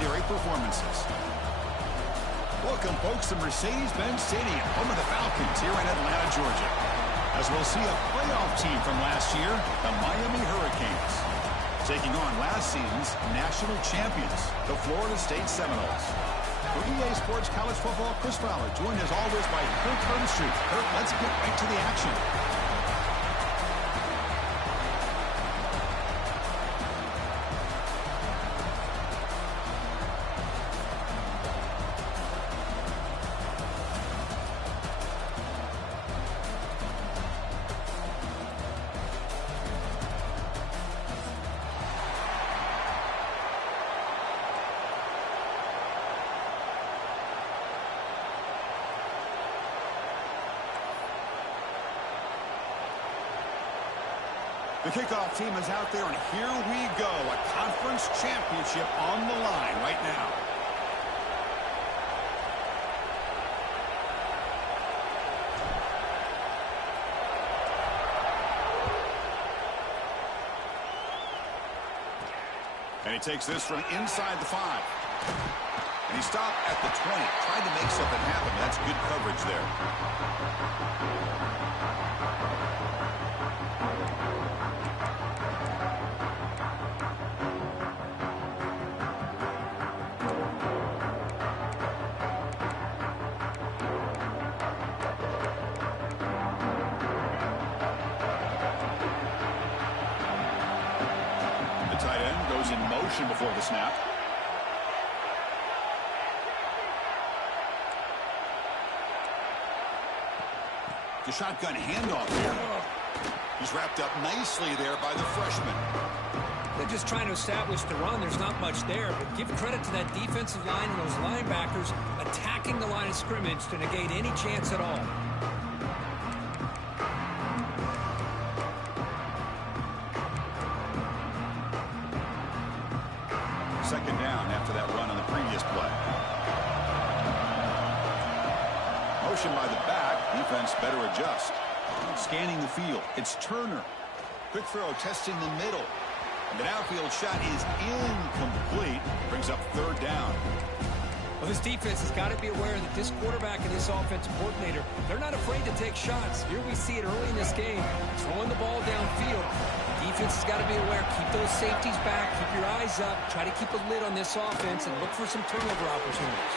legendary performances. Welcome, folks, to Mercedes-Benz Stadium, home of the Falcons here in Atlanta, Georgia, as we'll see a playoff team from last year, the Miami Hurricanes, taking on last season's national champions, the Florida State Seminoles. For EA Sports College Football, Chris Fowler, joined as always by Kirk Herbstreit. Kirk, let's get right to the action. The kickoff team is out there, and here we go. A conference championship on the line right now. And he takes this from inside the 5. And he stopped at the 20, trying to make something happen. That's good coverage there. In motion before the snap. The shotgun handoff there. He's wrapped up nicely there by the freshman. They're just trying to establish the run. There's not much there, but give credit to that defensive line and those linebackers attacking the line of scrimmage to negate any chance at all. Second down after that run on the previous play. Motion by the back. Defense better adjust. Scanning the field. It's Turner. Quick throw testing the middle. And the downfield shot is incomplete. Brings up third down. Well, this defense has got to be aware that this quarterback and this offensive coordinator, they're not afraid to take shots. Here we see it early in this game. Throwing the ball downfield. Defense has got to be aware. Keep those safeties back. Keep your eyes up. Try to keep a lid on this offense and look for some turnover opportunities.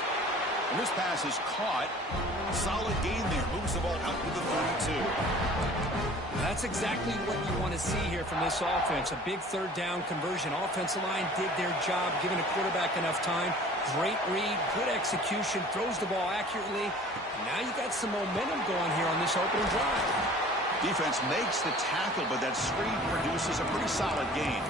And this pass is caught. Solid gain there. Moves the ball out to the 32. That's exactly what you want to see here from this offense. A big third down conversion. Offensive line did their job, giving a quarterback enough time. Great read, good execution, throws the ball accurately. Now you got some momentum going here on this opening drive. Defense makes the tackle, but that screen produces a pretty solid gain.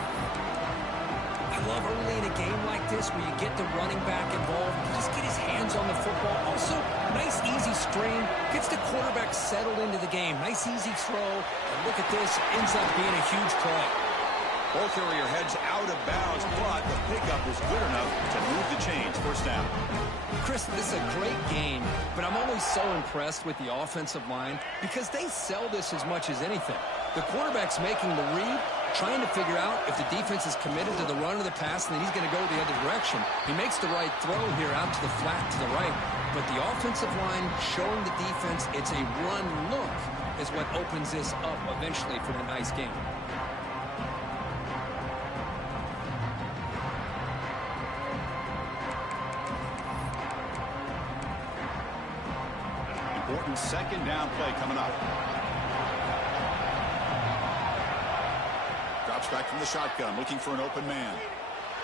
I love early in a game like this where you get the running back involved. Just get his hands on the football. Also, nice easy screen. Gets the quarterback settled into the game. Nice easy throw. And look at this. Ends up being a huge play. Ball carrier heads out of bounds, but the pickup is good enough to move the chains. First down. Chris, this is a great game, but I'm always so impressed with the offensive line because they sell this as much as anything. The quarterback's making the read, trying to figure out if the defense is committed to the run or the pass, and then he's going to go the other direction. He makes the right throw here out to the flat to the right, but the offensive line showing the defense it's a run look is what opens this up eventually for a nice game. Important second down play coming up. Drops back from the shotgun, looking for an open man.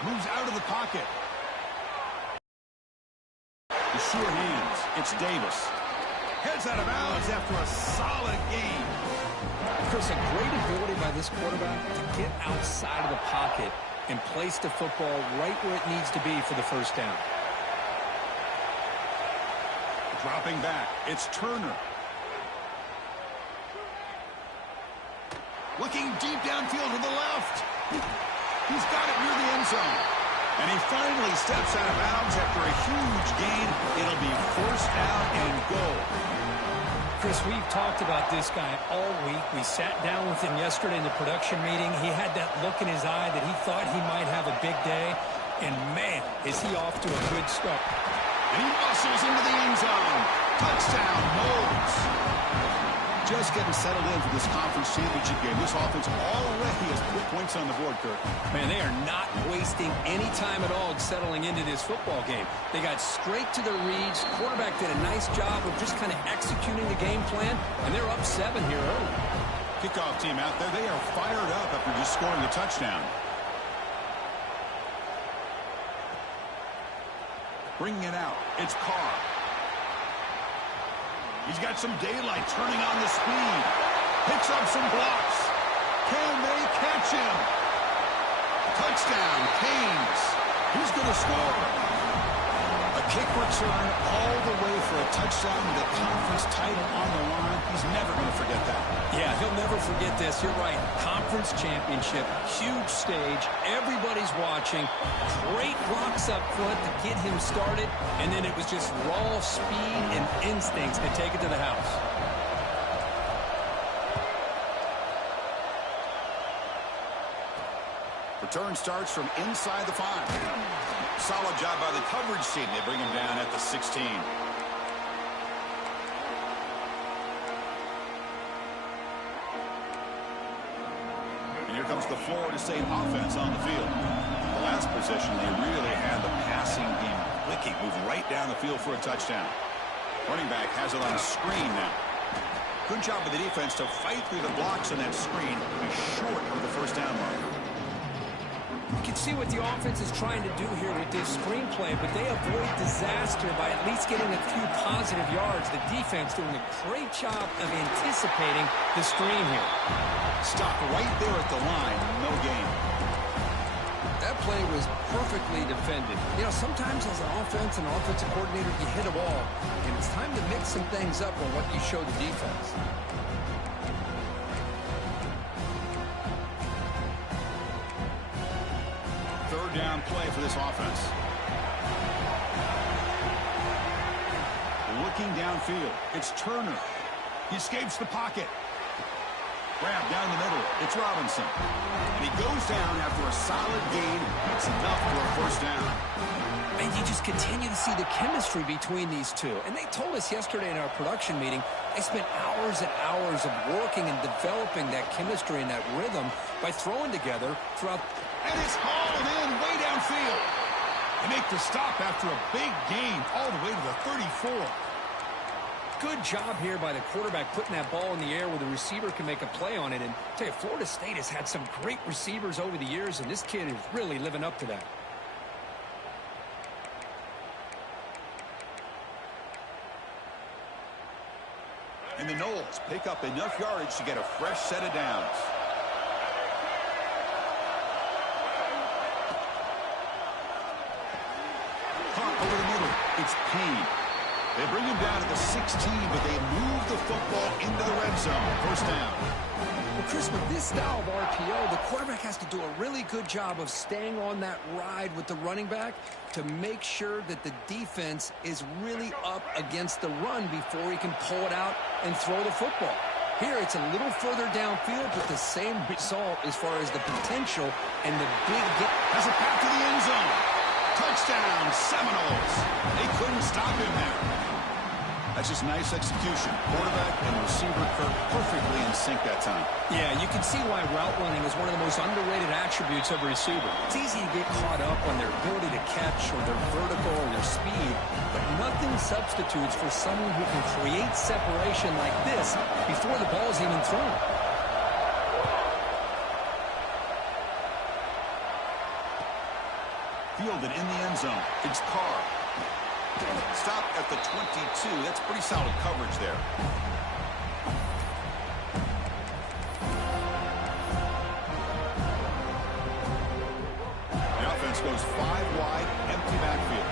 Moves out of the pocket. The sure hands. It's Davis. Heads out of bounds after a solid gain. Chris, a great ability by this quarterback to get outside of the pocket and place the football right where it needs to be for the first down. Dropping back, it's Turner. Looking deep downfield to the left. He's got it near the end zone. And he finally steps out of bounds after a huge gain. It'll be first down and goal. Chris, we've talked about this guy all week. We sat down with him yesterday in the production meeting. He had that look in his eye that he thought he might have a big day. And, man, is he off to a good start. And he muscles into the end zone. Touchdown, Moles. Just getting settled in for this conference championship game. This offense already has 3 points on the board, Kirk. Man, they are not wasting any time at all settling into this football game. They got straight to their reads. Quarterback did a nice job of just kind of executing the game plan, and they're up 7 here early. Kickoff team out there. They are fired up after just scoring a touchdown. Bringing it out. It's Carr. He's got some daylight turning on the speed. Picks up some blocks. Can they catch him? Touchdown, Canes. He's going to score. A kick return all the way for a touchdown with a conference title on the line. He's never going to forget that. Yeah, he'll never forget this. You're right. Conference championship, huge stage. Everybody's watching. Great blocks up front to get him started. And then it was just raw speed and instincts to take it to the house. Return starts from inside the 5. Solid job by the coverage team. They bring him down at the 16. And here comes the Florida State offense on the field. The last possession, they really had the passing game clicking. Moved right down the field for a touchdown. Running back has it on a screen now. Good job of the defense to fight through the blocks on that screen. Be short of the first down mark. You can see what the offense is trying to do here with this screenplay, but they avoid disaster by at least getting a few positive yards. The defense doing a great job of anticipating the screen here. Stop right there at the line. No gain. That play was perfectly defended. You know, sometimes as an offense and offensive coordinator, you hit a wall, and it's time to mix some things up on what you show the defense. Third down play for this offense. Looking downfield. It's Turner. He escapes the pocket. Grab down the middle. It's Robinson. And he goes down after a solid gain. That's enough for a first down. And you just continue to see the chemistry between these two. And they told us yesterday in our production meeting, they spent hours and hours of working and developing that chemistry and that rhythm by throwing together throughout. And it's hauled in way downfield. They make the stop after a big gain all the way to the 34. Good job here by the quarterback putting that ball in the air where the receiver can make a play on it. And I tell you, Florida State has had some great receivers over the years, and this kid is really living up to that. And the Noles pick up enough yardage to get a fresh set of downs. Caught over the middle. It's Payne. They bring him down at the 16, but they move the football into the red zone. First down. Well, Chris, with this style of RPO, the quarterback has to do a really good job of staying on that ride with the running back to make sure that the defense is really up against the run before he can pull it out and throw the football. Here, it's a little further downfield, but the same result as far as the potential and the big get. Has it back to the end zone. Touchdown, Seminoles. They couldn't stop him there. That's just nice execution. Quarterback and receiver Kirk perfectly in sync that time. Yeah, you can see why route running is one of the most underrated attributes of a receiver. It's easy to get caught up on their ability to catch or their vertical or their speed, but nothing substitutes for someone who can create separation like this before the ball is even thrown. Fielded in the end zone. It's Carr. Stop at the 22. That's pretty solid coverage there. The offense goes 5 wide, empty backfield.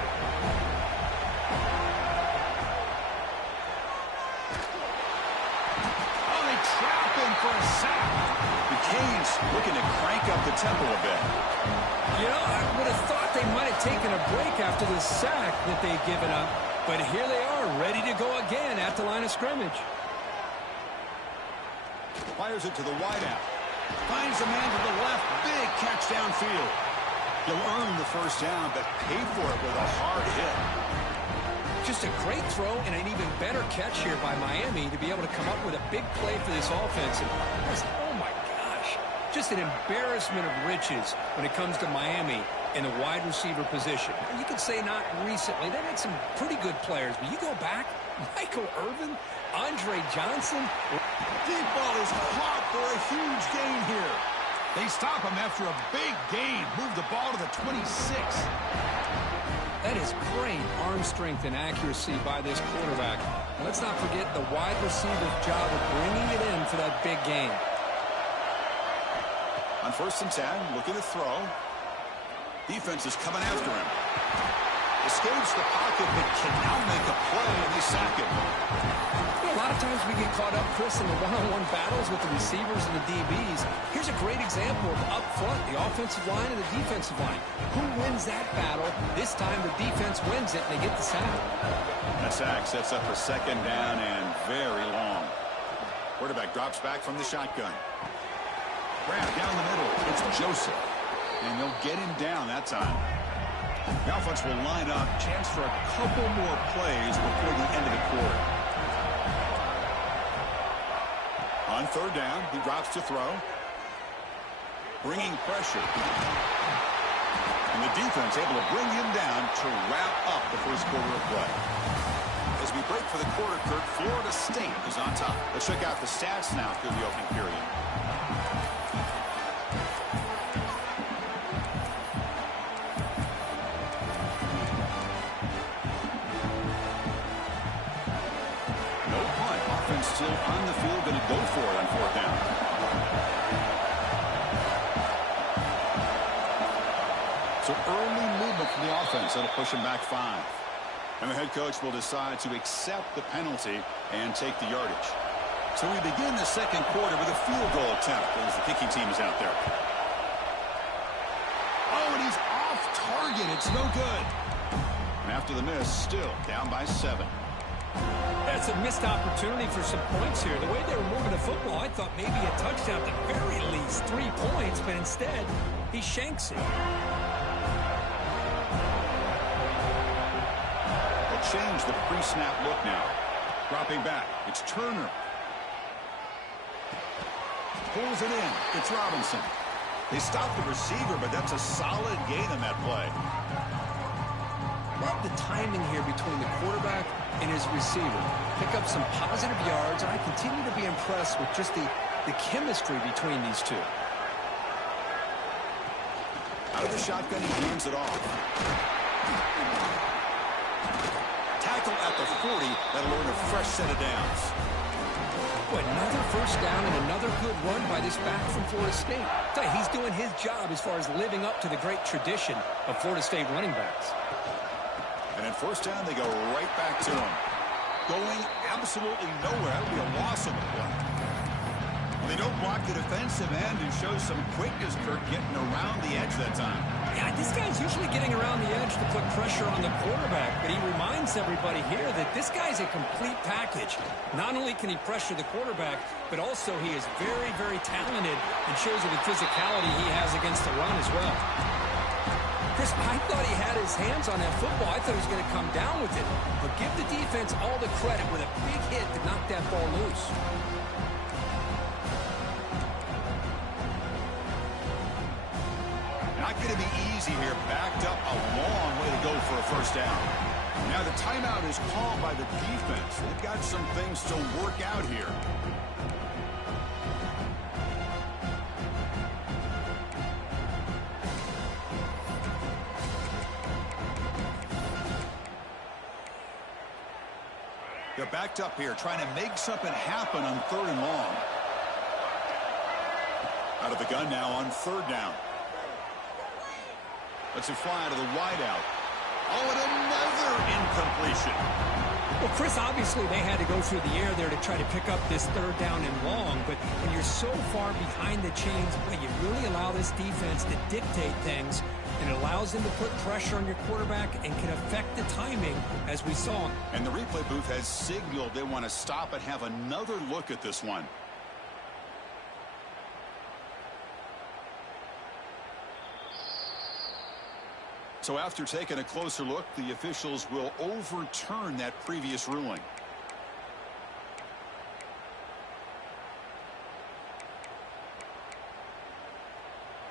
Oh, they trap him for a sack. The Canes looking to crank up the tempo a bit. You know, I would have thought they might have taken a break after the sack that they'd given up. But here they are, ready to go again at the line of scrimmage. Fires it to the wideout. Finds a man to the left. Big catch downfield. He'll earn the first down, but pay for it with a hard hit. Just a great throw and an even better catch here by Miami to be able to come up with a big play for this offense. And oh my gosh, just an embarrassment of riches when it comes to Miami in the wide receiver position. You could say not recently. They've had some pretty good players, but you go back, Michael Irvin, Andre Johnson. Deep ball is caught for a huge gain here. They stop him after a big gain. Move the ball to the 26. That is great arm strength and accuracy by this quarterback. And let's not forget the wide receiver's job of bringing it in for that big gain. On 1st and 10, looking to throw. Defense is coming after him. Escapes the pocket, but can now make a play, and they sack him. A lot of times we get caught up, Chris, in the one-on-one battles with the receivers and the DBs. Here's a great example of up front, the offensive line and the defensive line. Who wins that battle? This time the defense wins it, and they get the sack. That sack sets up a 2nd down and very long. Quarterback drops back from the shotgun. Grab down the middle. It's Joseph. And they'll get him down that time. The offense will line up. Chance for a couple more plays before the end of the quarter. On 3rd down, he drops to throw. Bringing pressure. And the defense able to bring him down to wrap up the first quarter of play. As we break for the quarter, Kurt, Florida State is on top. Let's check out the stats now through the opening period. Still on the field, going to go for it on 4th down. So early movement from the offense that'll push him back 5. And the head coach will decide to accept the penalty and take the yardage. So we begin the 2nd quarter with a field goal attempt as the kicking team is out there. Oh, and he's off target. It's no good. And after the miss, still down by 7. That's a missed opportunity for some points here. The way they were moving the football, I thought maybe a touchdown, at the very least 3 points, but instead, he shanks it. They'll change the pre-snap look now. Dropping back, it's Turner. Pulls it in, it's Robinson. They stop the receiver, but that's a solid gain on that play. Love the timing here between the quarterback and his receiver. Pick up some positive yards, and I continue to be impressed with just the chemistry between these two. Out of the shotgun, he hands it off. Tackle at the 40, that'll earn a fresh set of downs. Boy, another first down and another good run by this back from Florida State. I tell you, he's doing his job as far as living up to the great tradition of Florida State running backs. And in 1st down, they go right back to him. Going absolutely nowhere. That would be a loss on the play. They don't block the defensive end and show some quickness, Kirk, getting around the edge that time. Yeah, this guy's usually getting around the edge to put pressure on the quarterback, but he reminds everybody here that this guy's a complete package. Not only can he pressure the quarterback, but also he is very, very talented and shows you the physicality he has against the run as well. Chris, I thought he had his hands on that football. I thought he was going to come down with it. But give the defense all the credit with a big hit to knock that ball loose. Not going to be easy here. Backed up a long way to go for a first down. Now the timeout is called by the defense. They've got some things to work out here. They're backed up here, trying to make something happen on 3rd and long. Out of the gun now on 3rd down. Lets it fly to the wideout. Oh, and another incompletion. Well, Chris, obviously they had to go through the air there to try to pick up this 3rd down and long, but when you're so far behind the chains, boy, you really allow this defense to dictate things, and it allows them to put pressure on your quarterback and can affect the timing, as we saw. And the replay booth has signaled they want to stop and have another look at this one. So after taking a closer look, the officials will overturn that previous ruling.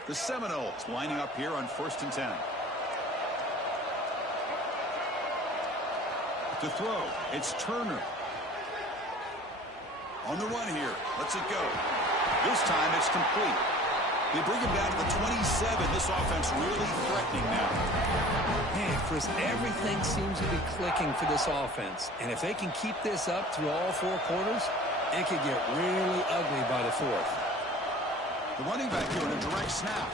The Seminoles lining up here on 1st and 10. To throw, it's Turner. On the run here, lets it go. This time it's complete. They bring him down to the 27. This offense really threatening now. Man, Chris, everything seems to be clicking for this offense. And if they can keep this up through all 4 quarters, it could get really ugly by the 4th. The running back here in a direct snap.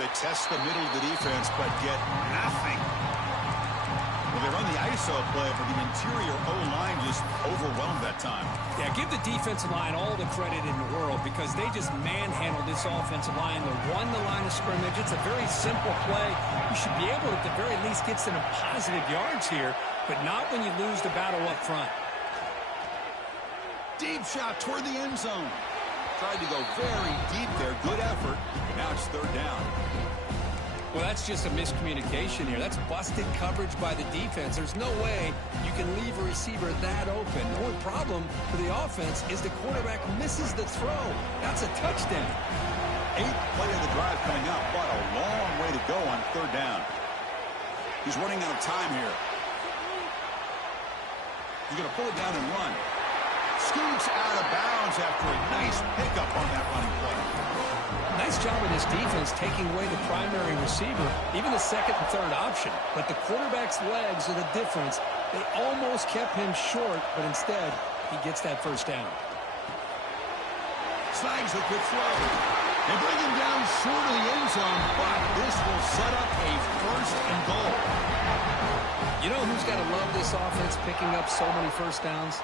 They test the middle of the defense, but get nothing. Well, they run the ISO play, but the interior O-line just overwhelmed that time. Yeah, give the defensive line all the credit in the world because they just manhandled this offensive line. They won the line of scrimmage. It's a very simple play. You should be able to, at the very least, get some positive yards here, but not when you lose the battle up front. Deep shot toward the end zone. Tried to go very deep there. Good effort. Now it's 3rd down. Well, that's just a miscommunication here. That's busted coverage by the defense. There's no way you can leave a receiver that open. The only problem for the offense is the quarterback misses the throw. That's a touchdown. 8th play of the drive coming up, but a long way to go on 3rd down. He's running out of time here. He's going to pull it down and run. Scoots out of bounds after a nice pickup on that running play. Nice job of this defense taking away the primary receiver, even the 2nd and 3rd option. But the quarterback's legs are the difference. They almost kept him short, but instead, he gets that 1st down. Snags a good throw. They bring him down short of the end zone, but this will set up a 1st and goal. You know who's got to love this offense picking up so many 1st downs?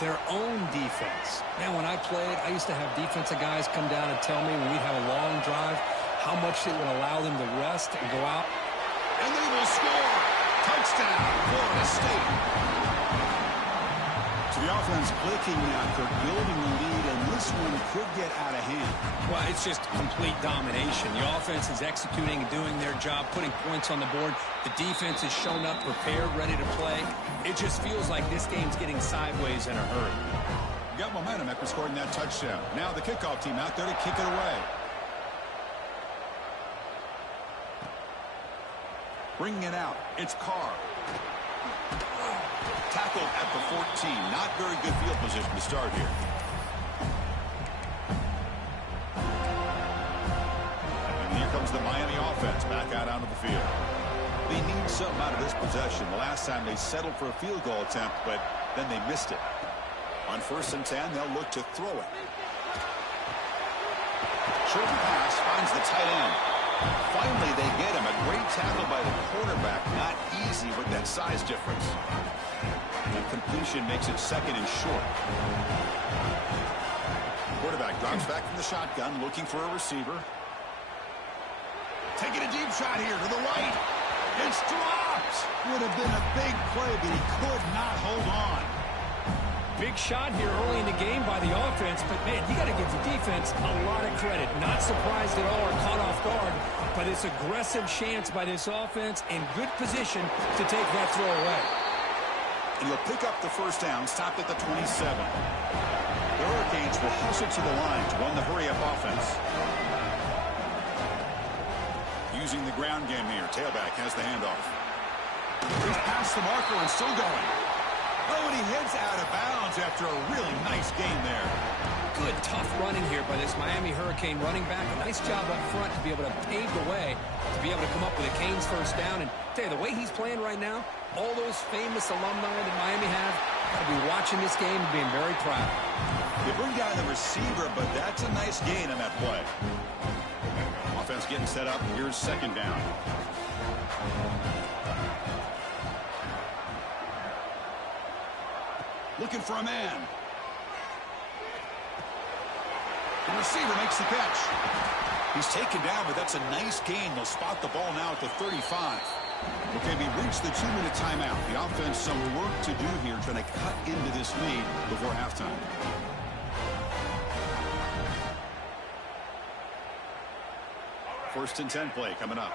Their own defense. Man, when I played, I used to have defensive guys come down and tell me when we'd have a long drive how much it would allow them to rest and go out. And they will score. Touchdown, Florida State. So the offense clicking now. They're building the lead, and this one could get out of hand. Well, it's just complete domination. The offense is executing and doing their job, putting points on the board. The defense has shown up, prepared, ready to play. It just feels like this game's getting sideways in a hurry. Got momentum after scoring that touchdown. Now the kickoff team out there to kick it away. Bringing it out, it's Carr. Tackled at the 14. Not very good field position to start here. And here comes the Miami offense back out onto the field. They need something out of this possession. The last time they settled for a field goal attempt, but then they missed it. On 1st and 10, they'll look to throw it. Short pass finds the tight end. Finally, they get him. A great tackle by the quarterback. Not easy with that size difference. The completion makes it 2nd and short. Quarterback drops back from the shotgun, looking for a receiver. Taking a deep shot here to the right. It's dropped. Would have been a big play, but he could not hold on. Big shot here early in the game by the offense, but man, you got to give the defense a lot of credit. Not surprised at all or caught off guard, but it's aggressive chance by this offense in good position to take that throw away. And he'll pick up the 1st down, stopped at the 27. The Hurricanes will hustle to the line to run the hurry-up offense. Using the ground game here. Tailback has the handoff. He's past the marker and still going. Oh, and he heads out of bounds after a really nice game there. Good, tough running here by this Miami Hurricane running back. A nice job up front to be able to pave the way, to be able to come up with a Canes 1st down. And tell you, the way he's playing right now, all those famous alumni that Miami have, got to be watching this game and being very proud. They bring down the receiver, but that's a nice gain on that play. Offense getting set up. Here's 2nd down. Looking for a man. The receiver makes the catch. He's taken down, but that's a nice gain. They'll spot the ball now at the 35. Okay, we reached the 2-minute timeout. The offense some work to do here, trying to cut into this lead before halftime. First and 10 play coming up.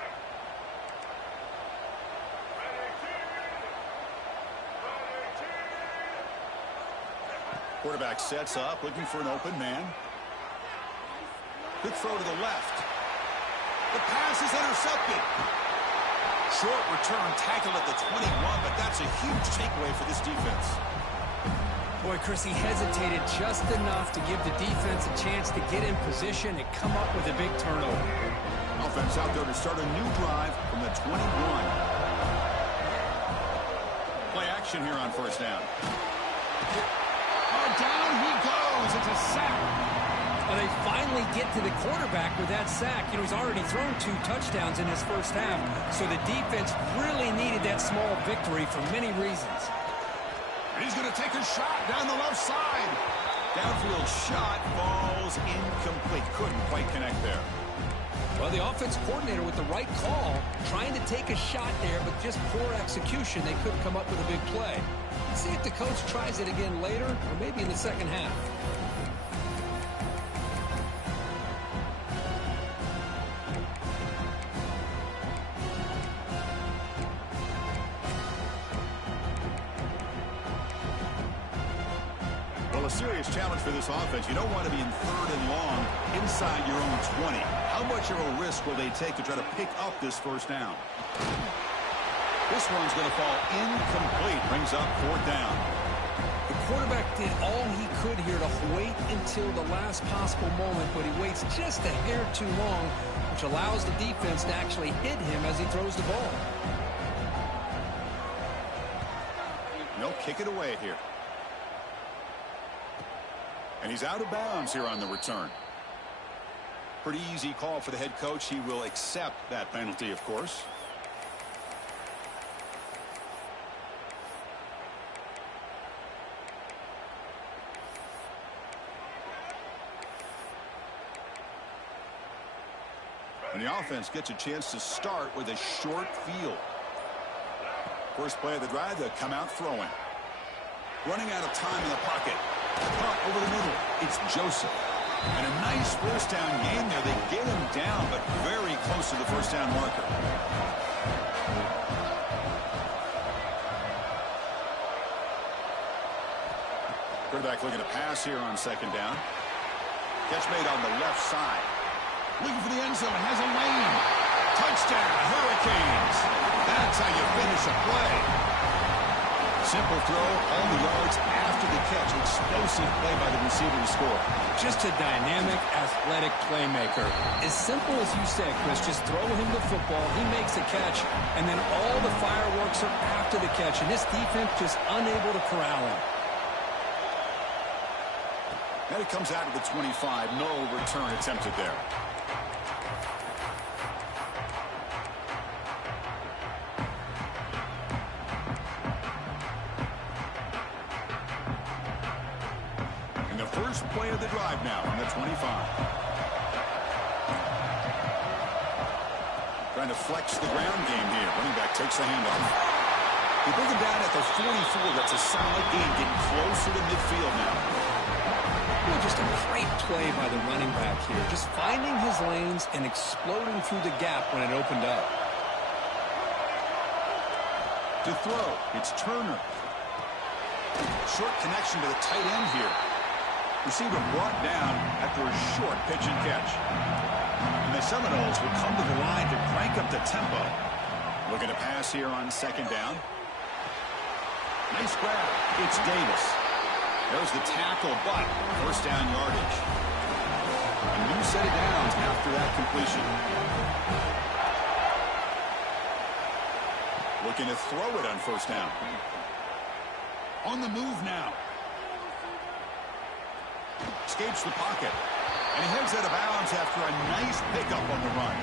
Quarterback sets up, looking for an open man. Good throw to the left. The pass is intercepted. Short return, tackled at the 21, but that's a huge takeaway for this defense. Boy, Chris, he hesitated just enough to give the defense a chance to get in position and come up with a big turnover. Offense out there to start a new drive from the 21. Play action here on first down. Oh, down he goes. It's a sack. Well, they finally get to the quarterback with that sack. You know, he's already thrown 2 touchdowns in his first half, so the defense really needed that small victory for many reasons. And he's going to take a shot down the left side. Downfield shot falls incomplete. Couldn't quite connect there. Well, the offense coordinator with the right call, trying to take a shot there, but just poor execution. They couldn't come up with a big play. Let's see if the coach tries it again later, or maybe in the second half. Well, a serious challenge for this offense. You don't want to be in 3rd and long inside your own 20. How much of a risk will they take to try to pick up this first down? This one's going to fall incomplete. Brings up 4th down. The quarterback did all he could here to wait until the last possible moment, but he waits just a hair too long, which allows the defense to actually hit him as he throws the ball. They'll kick it away here. And he's out of bounds here on the return. Pretty easy call for the head coach. He will accept that penalty, of course. And the offense gets a chance to start with a short field. First play of the drive, they'll come out throwing. Running out of time in the pocket. Punt over the middle. It's Joseph. And a nice first down game there. They get him down, but very close to the first down marker. Quarterback looking to pass here on 2nd down. Catch made on the left side. Looking for the end zone. Has a lane. Touchdown, Hurricanes. That's how you finish a play. Simple throw, all the yards after the catch. Explosive play by the receiver to score. Just a dynamic, athletic playmaker. As simple as you said, Chris, just throw him the football, he makes a catch, and then all the fireworks are after the catch, and this defense just unable to corral him. And it comes out of the 25. No return attempted there. First play of the drive now on the 25. Trying to flex the ground game here. Running back takes the handoff. They bring him down at the 44. That's a solid gain, getting closer to midfield now. Well, just a great play by the running back here. Just finding his lanes and exploding through the gap when it opened up. To throw, it's Turner. Short connection to the tight end here. Receiver brought down after a short pitch and catch. And the Seminoles will come to the line to crank up the tempo. Looking to pass here on 2nd down. Nice grab. It's Davis. There's the tackle, but first down yardage. A new set of downs after that completion. Looking to throw it on first down. On the move now. Escapes the pocket. And he heads out of bounds after a nice pickup on the run.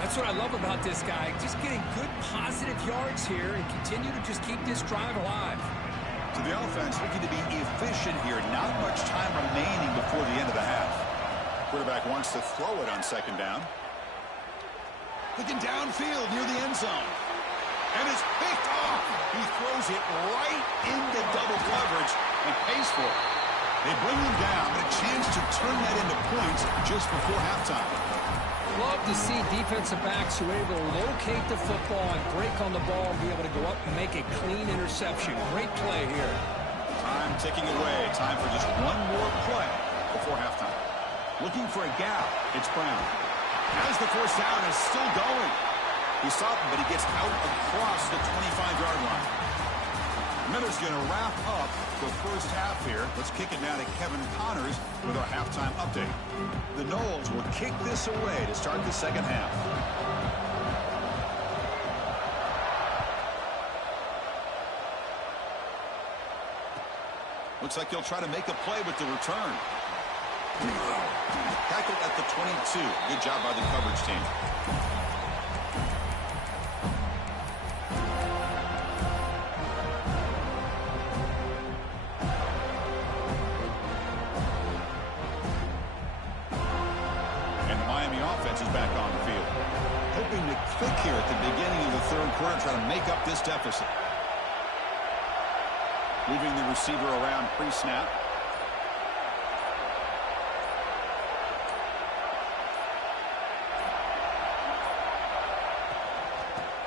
That's what I love about this guy. Just getting good positive yards here and continue to just keep this drive alive. To the offense, looking to be efficient here. Not much time remaining before the end of the half. Quarterback wants to throw it on 2nd down. Looking downfield near the end zone. And it's picked off. He throws it right into double coverage and pays for it. They bring him down, but a chance to turn that into points just before halftime. Love to see defensive backs who are able to locate the football and break on the ball and be able to go up and make a clean interception. Great play here. Time ticking away. Time for just one more play before halftime. Looking for a gap. It's Brown. As the first down is still going. He stopped him, but he gets out across the 25-yard line. Miller's going to wrap up the first half here. Let's kick it now to Kevin Connors with our halftime update. The Noles will kick this away to start the second half. Looks like he'll try to make a play with the return. Tackled at the 22. Good job by the coverage team. And the Miami offense is back on the field. Hoping to click here at the beginning of the third quarter, try to make up this deficit. Moving the receiver around pre-snap.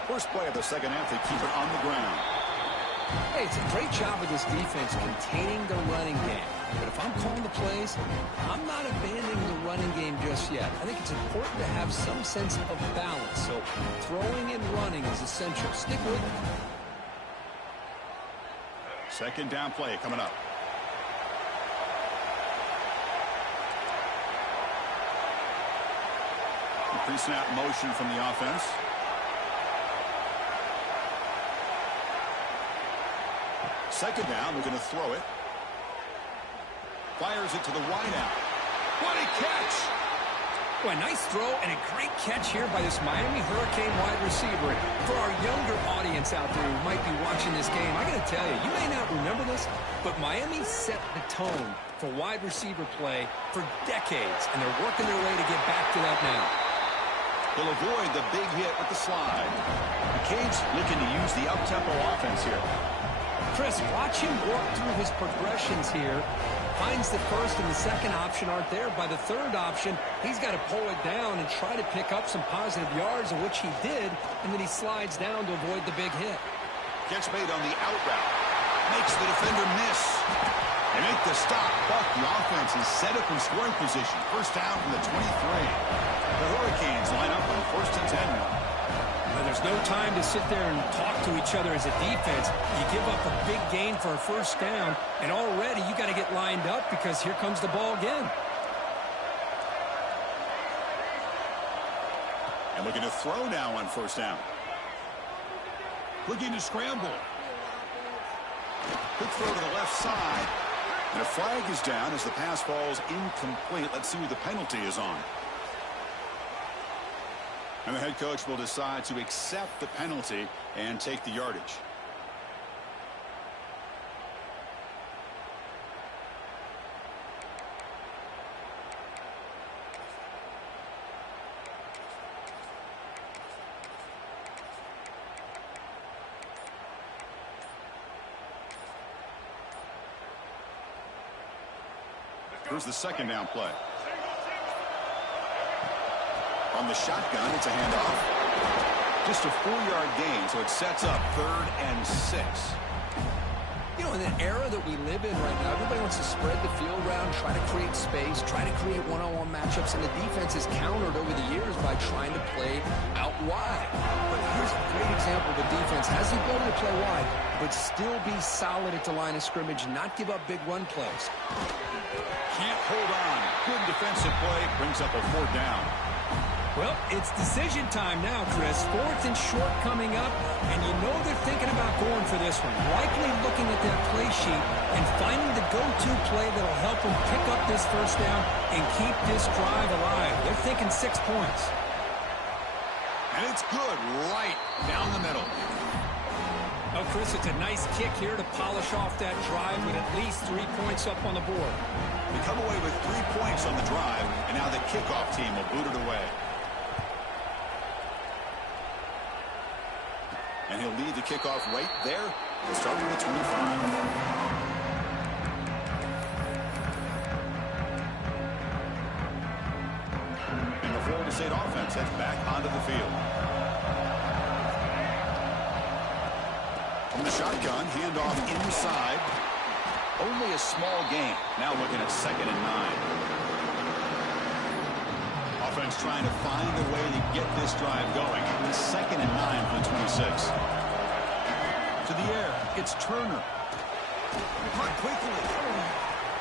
First play of the second half, they keep it on the ground. Hey, it's a great job of this defense containing the running game. But if I'm calling the plays, I'm not abandoning the running game just yet. I think it's important to have some sense of balance. So throwing and running is essential. Stick with it. Second down play coming up. Pre-snap motion from the offense. Second down, we're going to throw it. Fires it to the wideout. What a catch! Boy, nice throw and a great catch here by this Miami Hurricane wide receiver. For our younger audience out there who might be watching this game, I got to tell you, you may not remember this, but Miami set the tone for wide receiver play for decades, and they're working their way to get back to that now. He'll avoid the big hit with the slide. McCabe's looking to use the up-tempo offense here. Chris, watch him work through his progressions here. Finds the first and the second option aren't there. By the third option, he's got to pull it down and try to pick up some positive yards, of which he did, and then he slides down to avoid the big hit. Catch made on the out route. Makes the defender miss. They make the stop, but the offense is set up in scoring position. First down from the 23. The Hurricanes line up on first and 10 now. There's no time to sit there and talk to each other as a defense. You give up a big gain for a first down, and already you got to get lined up because here comes the ball again. And looking to throw now on first down. Looking to scramble. Quick throw to the left side. And a flag is down as the pass falls incomplete. Let's see who the penalty is on. And the head coach will decide to accept the penalty and take the yardage. Here's the second down play. On the shotgun, it's a handoff. Just a 4-yard gain, so it sets up 3rd and 6. You know, in the era that we live in right now, everybody wants to spread the field around, try to create space, try to create one-on-one matchups, and the defense is countered over the years by trying to play out wide. But here's a great example of a defense has the ability to play wide, but still be solid at the line of scrimmage, not give up big run plays. Can't hold on. Good defensive play. Brings up a 4th down. Well, it's decision time now, Chris. 4th and short coming up, and you know they're thinking about going for this one. Likely looking at that play sheet and finding the go-to play that'll help them pick up this first down and keep this drive alive. They're thinking 6 points. And it's good right down the middle. Oh, Chris, it's a nice kick here to polish off that drive with at least 3 points up on the board. We come away with 3 points on the drive, and now the kickoff team will boot it away. And he'll lead the kickoff right there. We'll start with the 25. And the Florida State offense heads back onto the field. From the shotgun, handoff inside. Only a small gain. Now looking at 2nd and 9. Offense trying to find a way to get this drive going. 2nd and 9 for the 26. To the air. It's Turner. Caught quickly.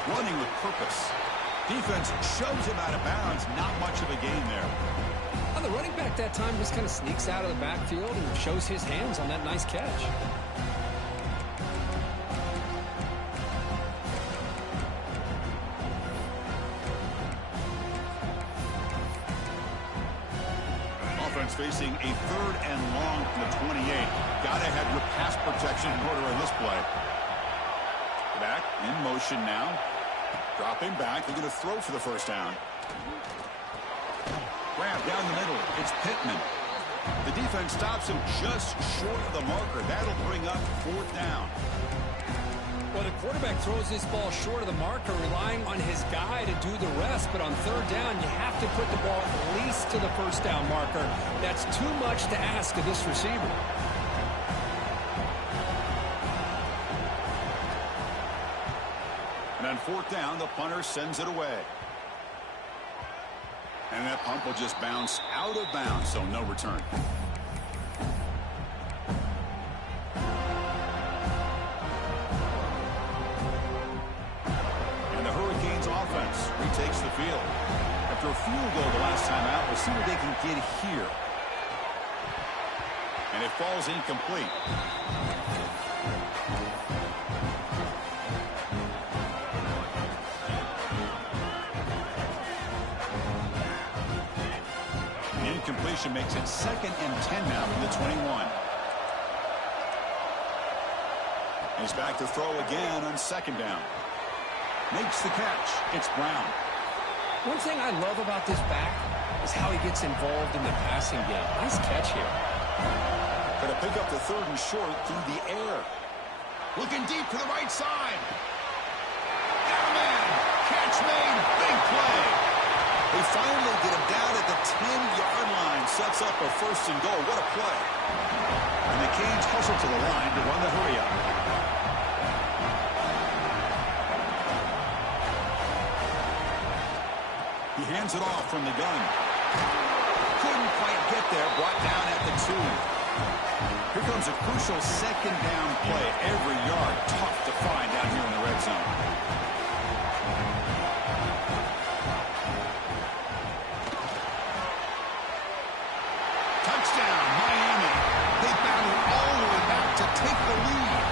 Running with purpose. Defense shoves him out of bounds. Not much of a gain there. Well, the running back that time just kind of sneaks out of the backfield and shows his hands on that nice catch. Offense facing a 3rd and long from the 28. Gotta have your pass protection in order in this play. Back in motion now. Dropping back. They're going to throw for the first down. Grab down the middle. It's Pittman. The defense stops him just short of the marker. That'll bring up 4th down. Well, the quarterback throws this ball short of the marker, relying on his guy to do the rest. But on 3rd down, you have to put the ball at least to the first down marker. That's too much to ask of this receiver. And on 4th down, the punter sends it away. And that pump will just bounce out of bounds, so no return. And the Hurricanes offense retakes the field. After a field goal the last time out, we'll see what they can get here. And it falls incomplete. Completion makes it 2nd and 10 now from the 21. He's back to throw again on 2nd down. Makes the catch. It's Brown. One thing I love about this back is how he gets involved in the passing game. Nice catch here. Going to pick up the 3rd and short through the air. Looking deep to the right side. Got a man. Catch made. Big play. They finally get him down at the 10-yard line. Sets up a 1st and goal. What a play. And the Canes hustle to the line to run the hurry-up. He hands it off from the gun. Couldn't quite get there. Brought down at the 2. Here comes a crucial 2nd down play. Every yard tough to find down here in the red zone. Touchdown, Miami. They battle all the way back to take the lead.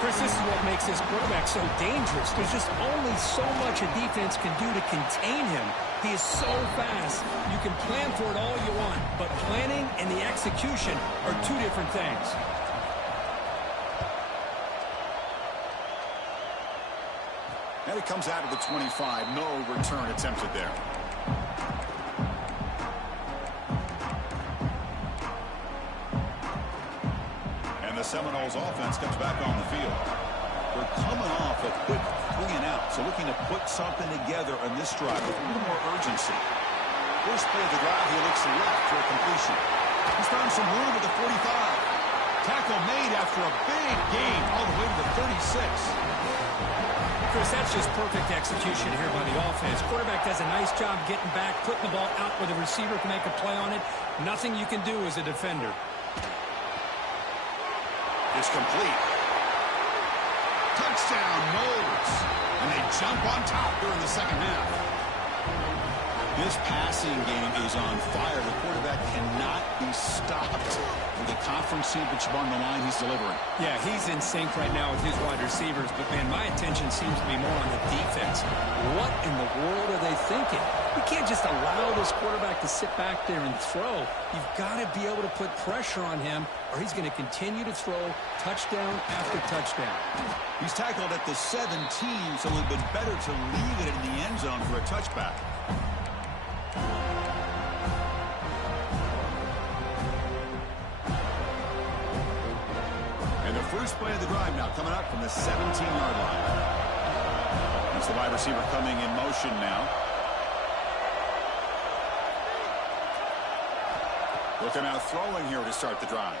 Chris, this is what makes this quarterback so dangerous. There's just only so much a defense can do to contain him. He is so fast. You can plan for it all you want, but planning and the execution are two different things. And it comes out of the 25. No return attempted there. Seminoles offense comes back on the field. We're coming off a quick 3 and out, so looking to put something together on this drive with a little more urgency. First play of the drive, he looks left for a completion. He's found some room at the 45. Tackle made after a big gain all the way to the 36. Chris, that's just perfect execution here by the offense. Quarterback does a nice job getting back, putting the ball out where the receiver can make a play on it. Nothing you can do as a defender. Is complete. Touchdown, Moles. And they jump on top during the 2nd half. This passing game is on fire. The quarterback cannot be stopped. With the conference championship on the line, he's delivering. Yeah, he's in sync right now with his wide receivers. But, man, my attention seems to be more on the defense. What in the world are they thinking? You can't just allow this quarterback to sit back there and throw. You've got to be able to put pressure on him, or he's going to continue to throw touchdown after touchdown. He's tackled at the 17, so it would have been better to leave it in the end zone for a touchback. And the first play of the drive now coming up from the 17-yard line. That's the wide receiver coming in motion now. Looking out throwing here to start the drive.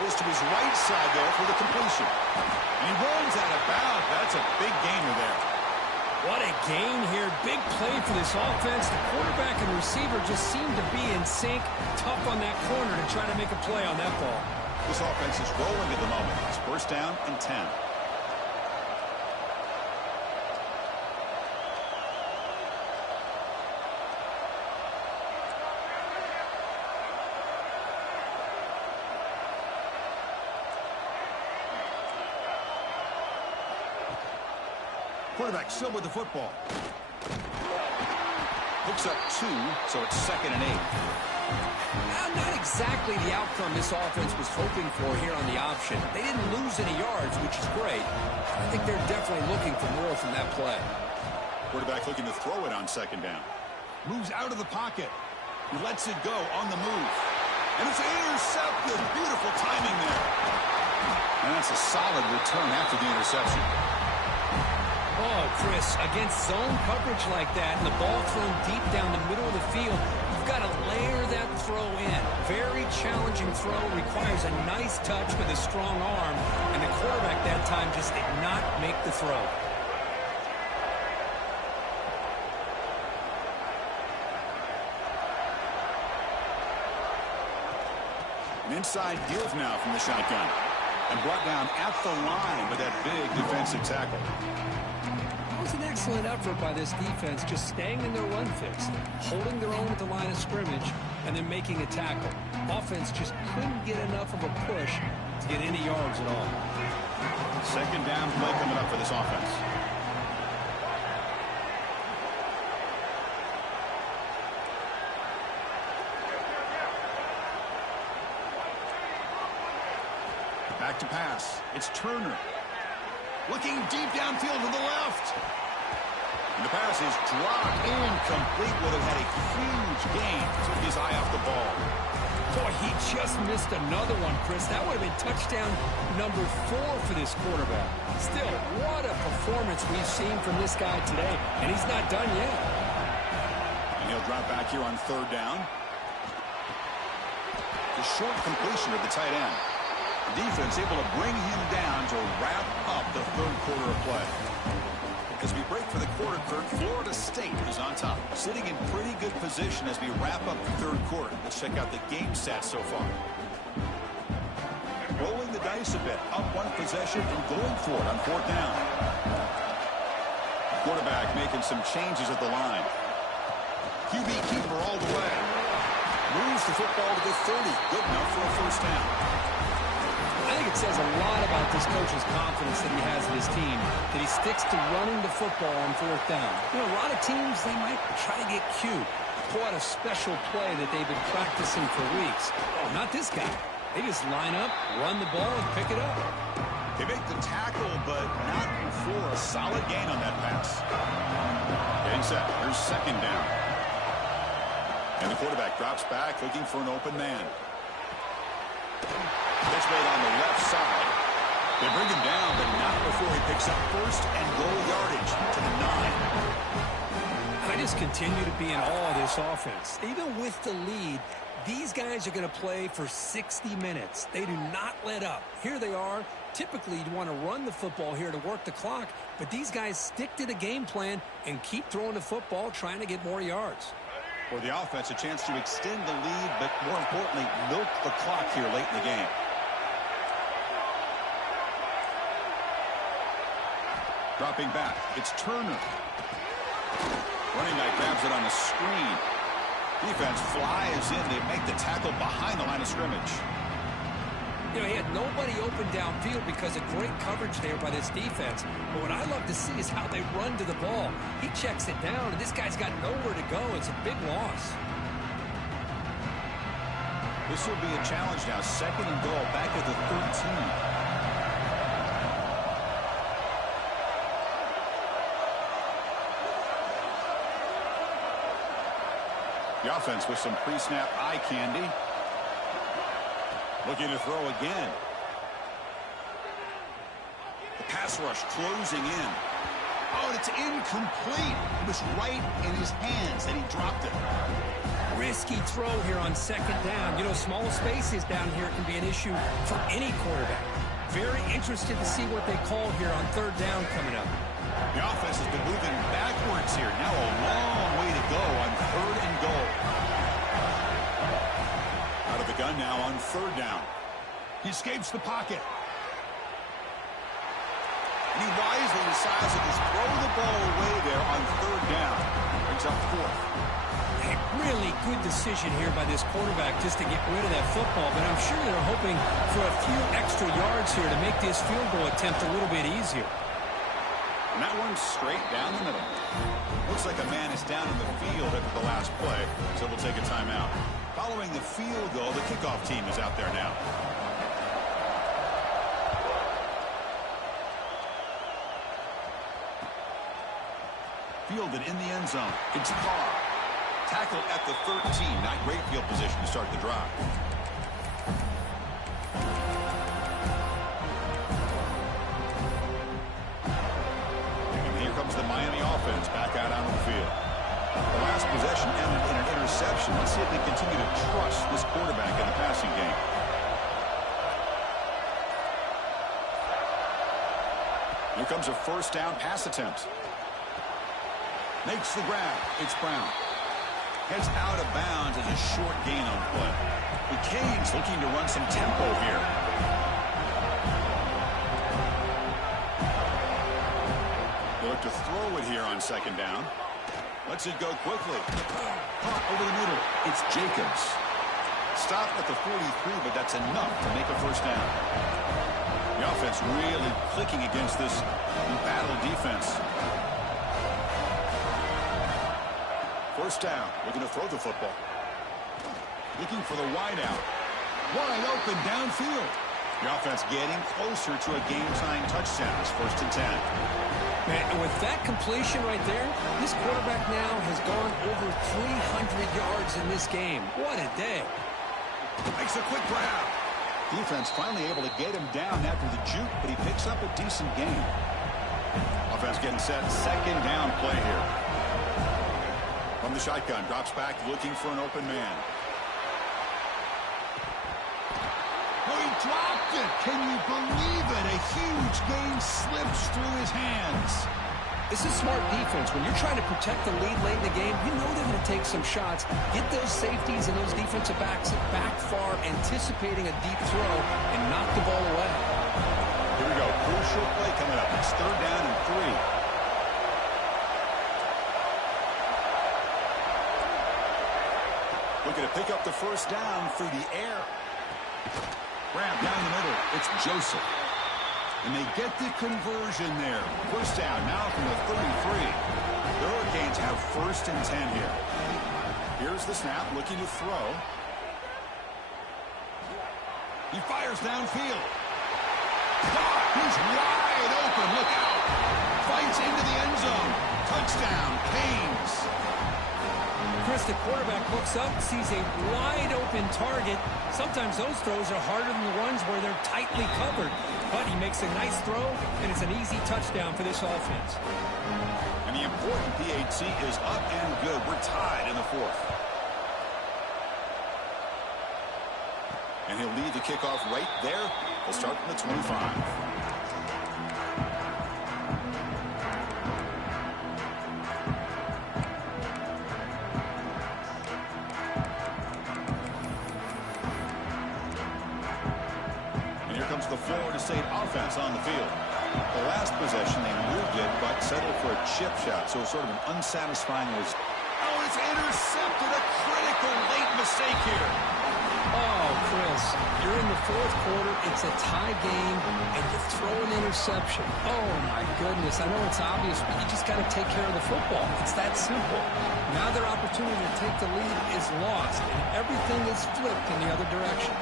Goes to his right side, though, for the completion. And he runs out of bounds. That's a big gainer there. What a gain here. Big play for this offense. The quarterback and receiver just seem to be in sync. Tough on that corner to try to make a play on that ball. This offense is rolling at the moment. It's first down and 10. Quarterback still with the football. Hooks up 2, so it's 2nd and 8. Not exactly the outcome this offense was hoping for here on the option. They didn't lose any yards, which is great. I think they're definitely looking for more from that play. Quarterback looking to throw it on 2nd down. Moves out of the pocket. He lets it go on the move. And it's intercepted. Beautiful timing there. And that's a solid return after the interception. Oh, Chris, against zone coverage like that and the ball thrown deep down the middle of the field, you've got to layer that throw in. Very challenging throw, requires a nice touch with a strong arm, and the quarterback that time just did not make the throw. An inside give now from the shotgun. And brought down at the line with that big defensive tackle. It was an excellent effort by this defense, just staying in their run fix, holding their own at the line of scrimmage, and then making a tackle. Offense just couldn't get enough of a push to get any yards at all. 2nd down play coming up for this offense. Back to pass. It's Turner. Looking deep downfield to the left. And the pass is dropped incomplete. Would have had a huge gain. Took his eye off the ball. Boy, he just missed another one, Chris. That would have been touchdown number 4 for this quarterback. Still, what a performance we've seen from this guy today. And he's not done yet. And he'll drop back here on 3rd down. The short completion of the tight end. Defense able to bring him down to wrap up the 3rd quarter of play. As we break for the quarter, Kirk, Florida State is on top, sitting in pretty good position as we wrap up the 3rd quarter. Let's check out the game stats so far. Rolling the dice a bit, up 1 possession and going for it on 4th down. Quarterback making some changes at the line. QB keeper all the way. Moves the football to the 30. Good enough for a first down. I think it says a lot about this coach's confidence that he has in his team, that he sticks to running the football on 4th down. You know, a lot of teams, they might try to get cute, pull out a special play that they've been practicing for weeks. Oh, not this guy. They just line up, run the ball, and pick it up. They make the tackle, but not before a solid gain on that pass. Getting set. Here's 2nd down. And the quarterback drops back, looking for an open man. Pitch made on the left side. They bring him down, but not before he picks up 1st and goal yardage to the 9. I just continue to be in awe of this offense. Even with the lead, these guys are going to play for 60 minutes. They do not let up. Here they are. Typically, you'd want to run the football here to work the clock, but these guys stick to the game plan and keep throwing the football, trying to get more yards. For the offense, a chance to extend the lead, but more importantly, milk the clock here late in the game. Dropping back, it's Turner. Running back grabs it on the screen. Defense flies in. They make the tackle behind the line of scrimmage. You know, he had nobody open downfield because of great coverage there by this defense. But what I love to see is how they run to the ball. He checks it down, and this guy's got nowhere to go. It's a big loss. This will be a challenge now. 2nd and goal, back at the 13. The offense with some pre-snap eye candy. Looking to throw again. The pass rush closing in. Oh, and it's incomplete. It was right in his hands, and he dropped it. risky throw here on second down. You know, small spaces down here can be an issue for any quarterback. Very interested to see what they call here on third down coming up. The offense has been moving backwards here. Now a long way to go on third and goal. Out of the gun now on third down. He escapes the pocket. And he wisely decides to just throw the ball away there on third down. Brings up fourth. A really good decision here by this quarterback just to get rid of that football, but I'm sure they're hoping for a few extra yards here to make this field goal attempt a little bit easier. And that one's straight down the middle. Looks like a man is down in the field after the last play, so we'll take a timeout. Following the field goal, the kickoff team is out there now. Fielded in the end zone. It's Carr. Tackled at the 13. Not great field position to start the drive. And here comes the Miami offense back out onto the field. The last possession ended in an interception. Let's see if they continue to trust this quarterback in the passing game. Here comes a first down pass attempt. Makes the grab. It's Brown. Heads out of bounds as a short gain on play. The Canes looking to run some tempo here. They look to throw it here on second down. Lets it go quickly. Caught over the middle. It's Jacobs. Stopped at the 43, but that's enough to make a first down. The offense really clicking against this battle defense. First down, looking to throw the football. Looking for the wide out. Wide open downfield. The offense getting closer to a game-tying touchdown. It's 1st and 10. Man, and with that completion right there, this quarterback now has gone over 300 yards in this game. What a day. Makes a quick grab. Defense finally able to get him down after the juke, but he picks up a decent gain. Offense getting set. Second down play here. From the shotgun, drops back, looking for an open man. Oh, he dropped it. Can you believe it? A huge gain slips through his hands. This is smart defense. When you're trying to protect the lead late in the game, you know they're going to take some shots. Get those safeties and those defensive backs back far, anticipating a deep throw, and knock the ball away. Here we go. Crucial play coming up. It's third down and 3. Looking to pick up the first down through the air. Grab down the middle. It's Joseph. And they get the conversion there. First down now from the 33. The Hurricanes have 1st and 10 here. Here's the snap, looking to throw. He fires downfield. He's wide open. Look out. Fights into the end zone. Touchdown, Canes. Chris, the quarterback looks up, sees a wide-open target. Sometimes those throws are harder than the ones where they're tightly covered. But he makes a nice throw, and it's an easy touchdown for this offense. And the important PAT is up and good. We're tied in the 4th. And he'll lead the kickoff right there. We'll start from the 25. The Florida State offense on the field. The last possession, they moved it, but settled for a chip shot, so sort of an unsatisfying result. Oh, it's intercepted. A critical late mistake here. Oh, Chris, you're in the 4th quarter. It's a tie game, and you throw an interception. Oh, my goodness. I know it's obvious, but you just got to take care of the football. It's that simple. Now their opportunity to take the lead is lost, and everything is flipped in the other direction.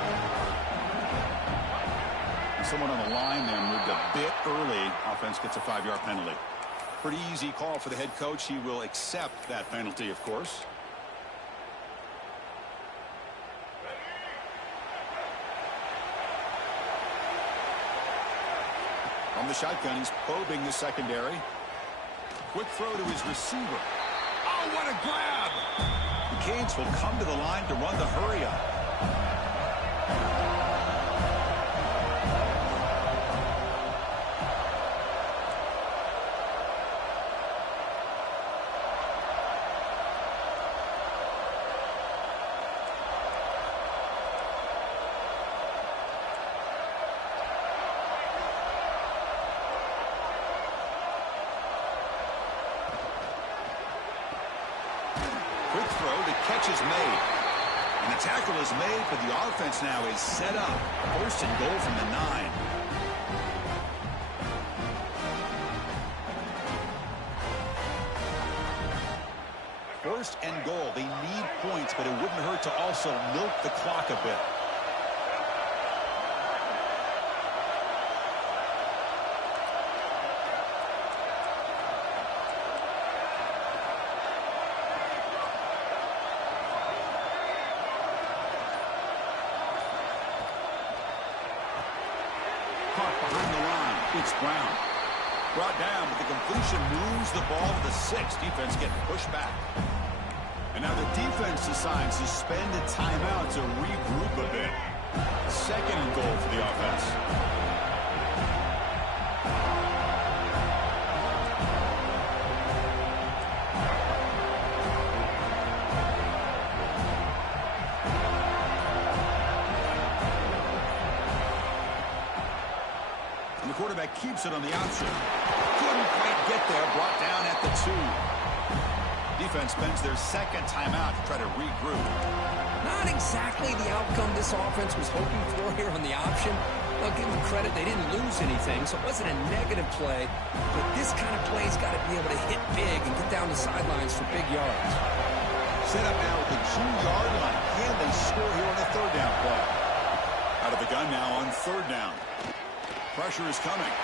Someone on the line there moved a bit early. Offense gets a 5-yard penalty. Pretty easy call for the head coach. He will accept that penalty, of course. On the shotgun, he's probing the secondary. Quick throw to his receiver. Oh, what a grab! The Hurricanes will come to the line to run the hurry-up. Quick throw, the catch is made. And the tackle is made, but the offense now is set up. First and goal from the 9. First and goal. They need points, but it wouldn't hurt to also milk the clock a bit. Behind the line, it's Brown. Brought down, but the completion moves the ball to the 6. Defense getting pushed back. And now the defense decides to spend a timeout to regroup a bit. Second and goal for the offense. And the quarterback keeps it on the option. Couldn't quite get there. Brought down at the 2. Defense spends their second timeout to try to regroup. Not exactly the outcome this offense was hoping for here on the option. I'll give them credit. They didn't lose anything, so it wasn't a negative play. But this kind of play's got to be able to hit big and get down the sidelines for big yards. Set up now at the 2-yard line. Can they score here on a third down play? Out of the gun now on third down. Pressure is coming.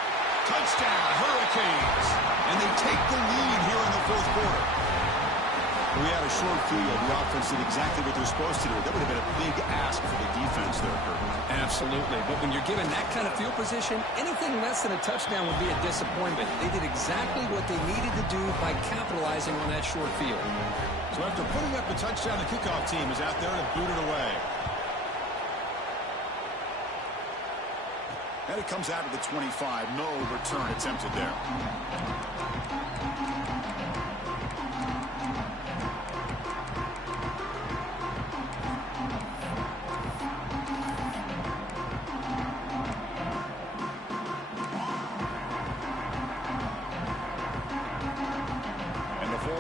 Touchdown, Hurricanes. And they take the lead here in the fourth quarter. We had a short field. The offense did exactly what they're supposed to do. That would have been a big ask for the defense there, Kurt. Absolutely. But when you're given that kind of field position, anything less than a touchdown would be a disappointment. They did exactly what they needed to do by capitalizing on that short field. So after putting up the touchdown, the kickoff team is out there to boot it away. And it comes out of the 25. No return attempted there.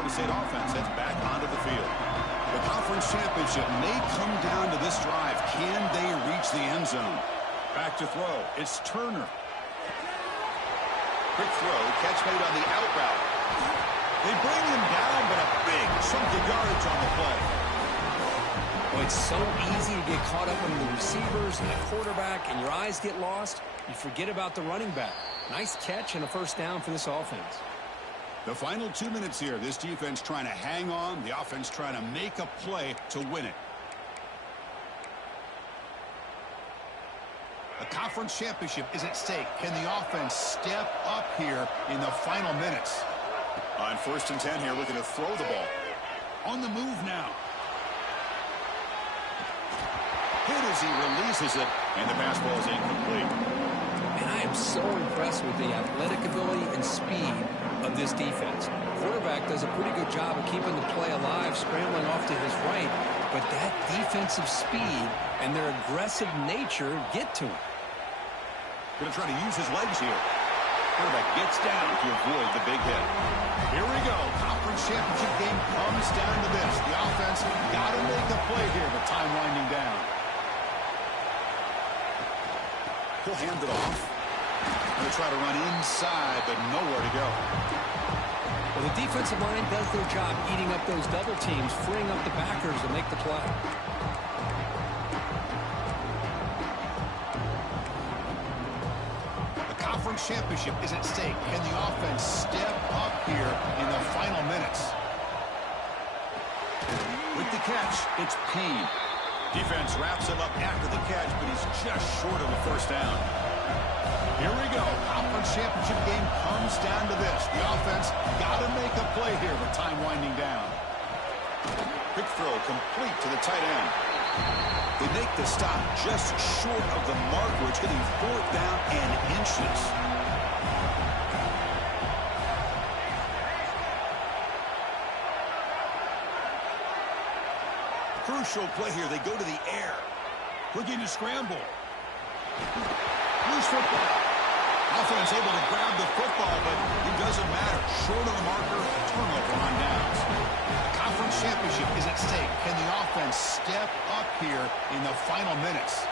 State offense heads back onto the field. The conference championship may come down to this drive. Can they reach the end zone? Back to throw. It's Turner. Quick throw. Catch made on the out route. They bring him down, but a big chunk of yardage on the play. Well, it's so easy to get caught up in the receivers and the quarterback, and your eyes get lost. You forget about the running back. Nice catch and a first down for this offense. The final 2 minutes here. This defense trying to hang on. The offense trying to make a play to win it. The conference championship is at stake. Can the offense step up here in the final minutes? On 1st and 10 here, looking to throw the ball. On the move now. Hit as he releases it, and the pass ball is incomplete. And I am so impressed with the athletic ability and speed of this defense. Quarterback does a pretty good job of keeping the play alive, scrambling off to his right, but that defensive speed and their aggressive nature get to him. Going to try to use his legs here. Quarterback gets down to avoid the big hit. Here we go. Conference championship game comes down to this. The offense got to make a play here, but time winding down. He'll hand it off. Going to try to run inside, but nowhere to go. Well, the defensive line does their job eating up those double teams, freeing up the backers to make the play. The conference championship is at stake. Can the offense step up here in the final minutes? With the catch, it's Peen. Defense wraps him up after the catch, but he's just short of a first down. Here we go. Conference championship game comes down to this. The offense got to make a play here with time winding down. Quick throw complete to the tight end. They make the stop just short of the mark, where it's getting 4th down and inches. Crucial play here. They go to the air. Looking to scramble. Loose football. Offense able to grab the football, but it doesn't matter. Short of the marker, turnover on downs. The conference championship is at stake. Can the offense step up here in the final minutes?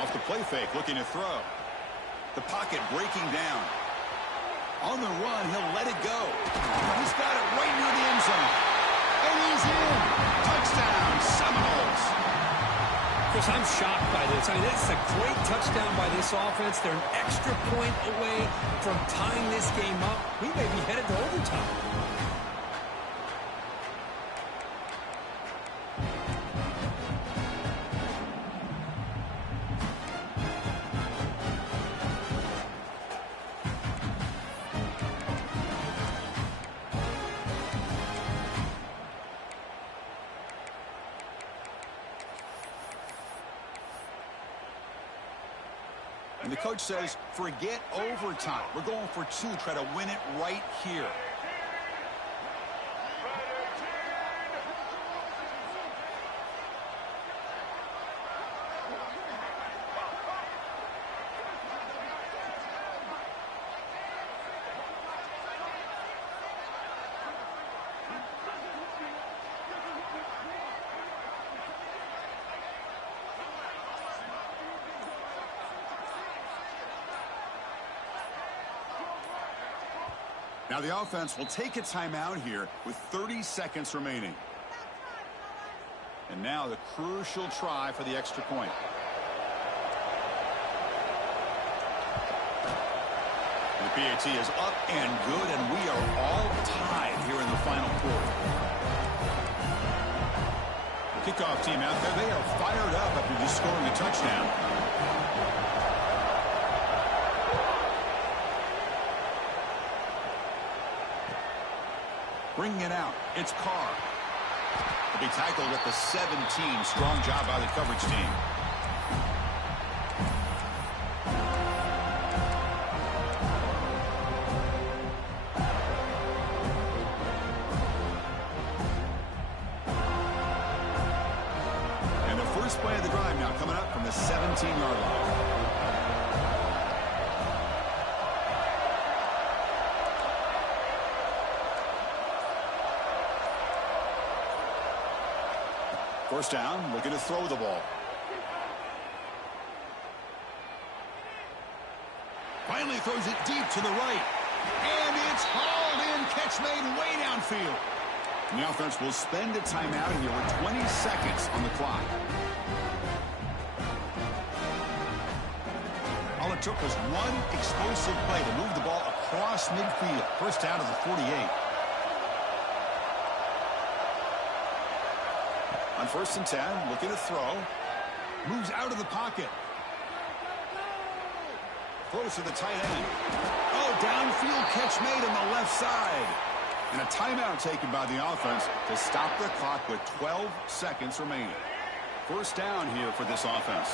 Off the play fake, looking to throw. The pocket breaking down. On the run, he'll let it go. He's got it right near the end zone. And he's in. Touchdown, Seminoles. Chris, I'm shocked by this. I mean, this is a great touchdown by this offense. They're an extra point away from tying this game up. We may be headed to overtime. And the coach says, forget overtime. We're going for 2. Try to win it right here. Now the offense will take a timeout here with 30 seconds remaining. And now the crucial try for the extra point. The PAT is up and good, and we are all tied here in the final quarter. Kickoff team out there, they are fired up after just scoring a touchdown. Bringing it out, it's Carr. He'll be tackled at the 17. Strong job by the coverage team. And the first play of the drive now coming up from the 17-yard line. First down, looking to throw the ball. Finally throws it deep to the right. And it's hauled in. Catch made way downfield. And the offense will spend a timeout here with 20 seconds on the clock. All it took was one explosive play to move the ball across midfield. First down to the 48. On 1st and 10, looking to throw. Moves out of the pocket. Throws to the tight end. Oh, downfield catch made on the left side. And a timeout taken by the offense to stop the clock with 12 seconds remaining. First down here for this offense.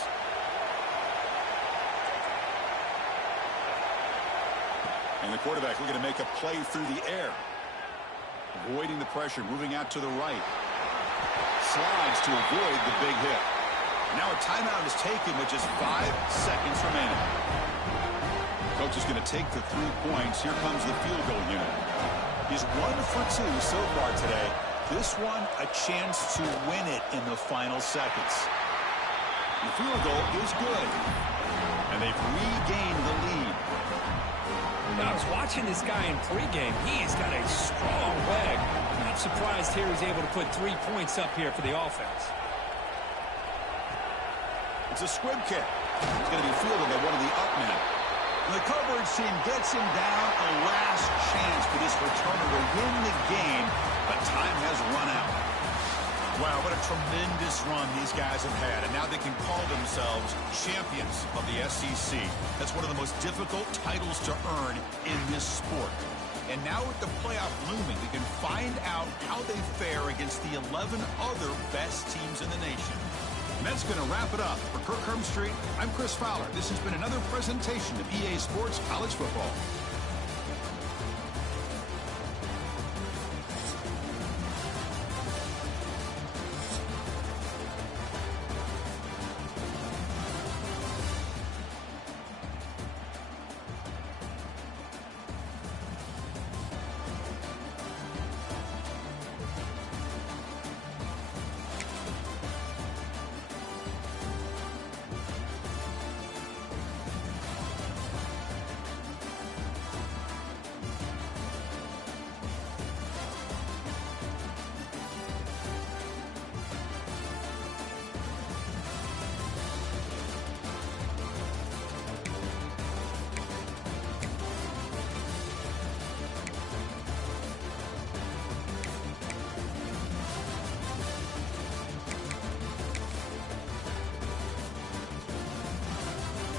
And the quarterback looking to make a play through the air. Avoiding the pressure, moving out to the right. Slides to avoid the big hit. Now a timeout is taken with just 5 seconds remaining. Coach is going to take the 3 points. Here comes the field goal unit. He's 1 for 2 so far today. This one, a chance to win it in the final seconds. The field goal is good. And they've regained the lead. I was watching this guy in pregame. He's got a strong leg. Not surprised here he's able to put 3 points up here for the offense. It's a squib kick. It's going to be fielded by one of the up men. And the coverage team gets him down. A last chance for this returner to win the game, but time has run out. Wow, what a tremendous run these guys have had, and now they can call themselves champions of the SEC. That's one of the most difficult titles to earn in this sport. And now with the playoff looming, we can find out how they fare against the 11 other best teams in the nation. And that's going to wrap it up. For Kirk Street, I'm Chris Fowler. This has been another presentation of EA Sports College Football.